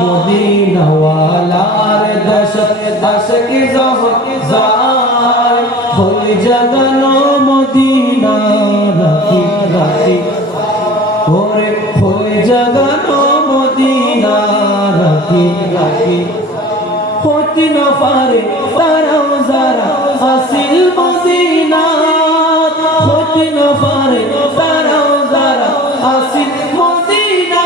Medina ওয়ালার দশকে যায় হল জাগানো মদিনা রাখি রাখি ওরে হল জাগানো মদিনা রাখি রাখি হতে না পারে তারাও যারা আসিল মদিনা হতে না পারে তারাও যারা আসিল মদিনা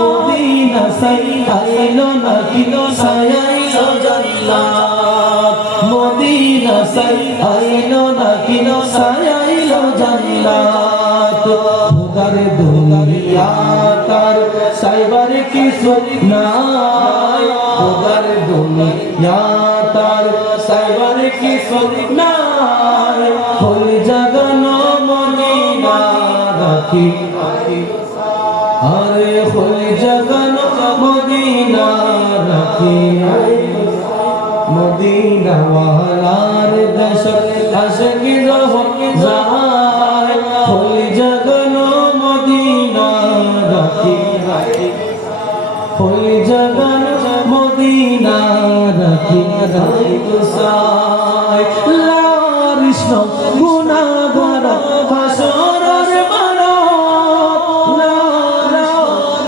মদিনা সাই আইলো না কিলো সায়াইলো জান্নাত মদিনা সাই আইলো না কিলো সায়াইলো জান্নাত খুদার দুনিয়া তার সাইবার কিছু নাই খুদার দুনিয়া তার সাইবার কিছু নাই হল জাগানো মদিনা রাখি আরে হল জাগানো মদিনা রাখি মদিনা ওয়ালার আশিকি যায় হল জাগানো মদিনা রাখি হল জাগানো মদিনা রাখি সাই লারিস গুনাহগার হাসরের মানব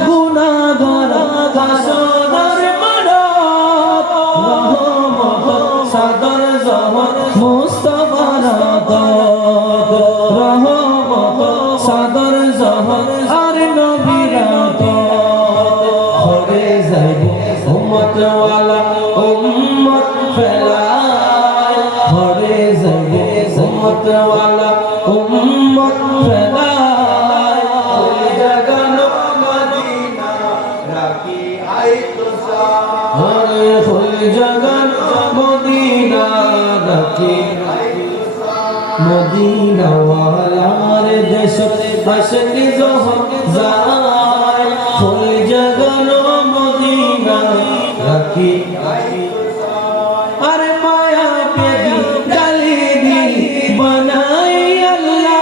গুনাহগার হাসরের মানব রহমত সাদর জহর মুস্তাফার দদ রহমত সাদর জহর আর নবীর দদ হরে যাইব উম্মত ওয়ালা উম্মত ফেলায় হরে যাইব উম্মত ওয়ালা উম্মত ফেলায় হল জাগানো মদিনা রাখি আইতো হরে হল জাগানো মদিনা রাখি মদিনা ওয়ালার দেশে আশিকি যায় হল জাগানো মদিনা রাখি আরে মায়া পেদি ডালি দি বানাই আল্লাহ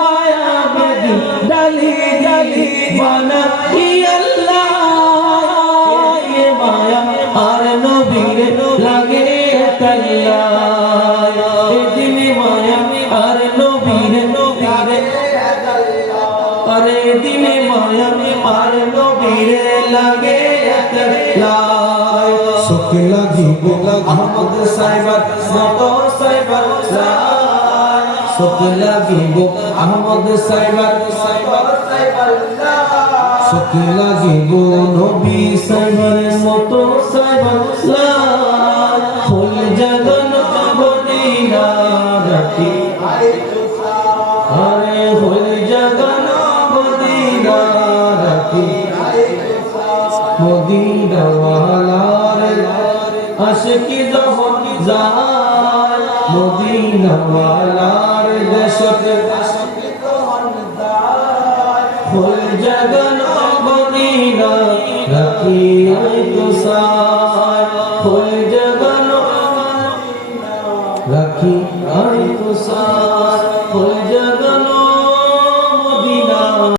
মায়া পেদি ডালি ডালি বানাই আল্লাহ এ মায়া আর নবীর লাগে তাল্লাহ এদিন মায়া আর নবীর আরে দিনে মায়া আর নবীর লাগে তাল্লাহ শুকলা জীব আহমদ সাইবার মতো সাইবার শুকলা জীব আহমদ সাইবার শুকলা জীব নবী সাইবার মতো সাইবার হল জাগানো মদিনা রাখি আরে হল জাগানো মদিনা রাখি মদিনা ওয়ালার আশিকি যায় মদিনা ওয়ালার দেশে হল জাগানো মদিনা রাখি আইতো সাই হল জাগানো রাখি